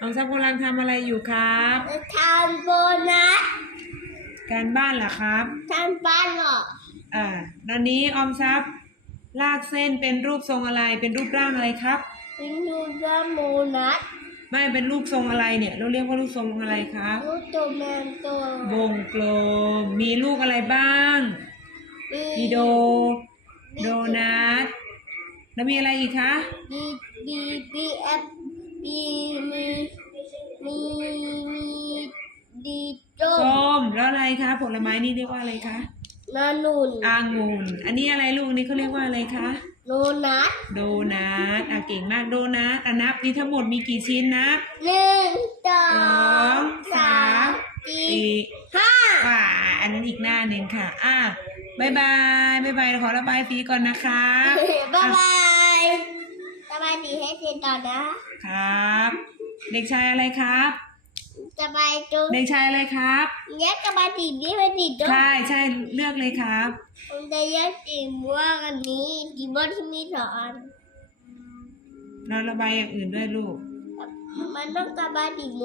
ออมทรัพย์กำลังทำอะไรอยู่ครับจะทำโบนัสการบ้านเหรอครับทำบ้านเหรออ่าตอนนี้ออมทรัพย์ลากเส้นเป็นรูปทรงอะไร เป็นรูปร่างอะไรครับ เป็นดูว่าโบนัสไม่เป็นรูปทรงอะไรเนี่ย เราเรียกว่ารูปทรงอะไรครับรูปตัวแมนตัววงกลมมีลูกอะไรบ้างมีโด โดนัทแล้วมีอะไรอีกคะบีบีบีเอ ฟบีมีมีมีดีโจส้มแล้วอะไรคะผลไม้นี่เรียกว่าอะไรคะนานุนองุ่นอันนี้อะไรลูกอันนี้เขาเรียกว่าอะไรคะโนนัสโดนัทอะเก่งมากโดนัทอะนับนี่ทั้งหมดมีกี่ชิ้นนะหนึ่งสอสองงสาสามมสี่สี่ห้าอ่าอันนั้นอีกหน้าหนึ่งค่ะ อะบายบายบายบายขอระบายสีก่อนนะคะบ๊ายอะบาย สบายดีให้เสร็จก่อนนะครับ เด็กชายอะไรครับสบายจุ๊บเด็กชายอะไรครับยักษ์สบายดีนี่ไม่ดีจุ๊บใช่ใช่เลือกเลยครับผมจะยักษ์สีม่วงอันนี้สีม่วงที่มีสองอันเราระบายอย่างอื่นด้วยลูก มันต้องสบายดีม่วง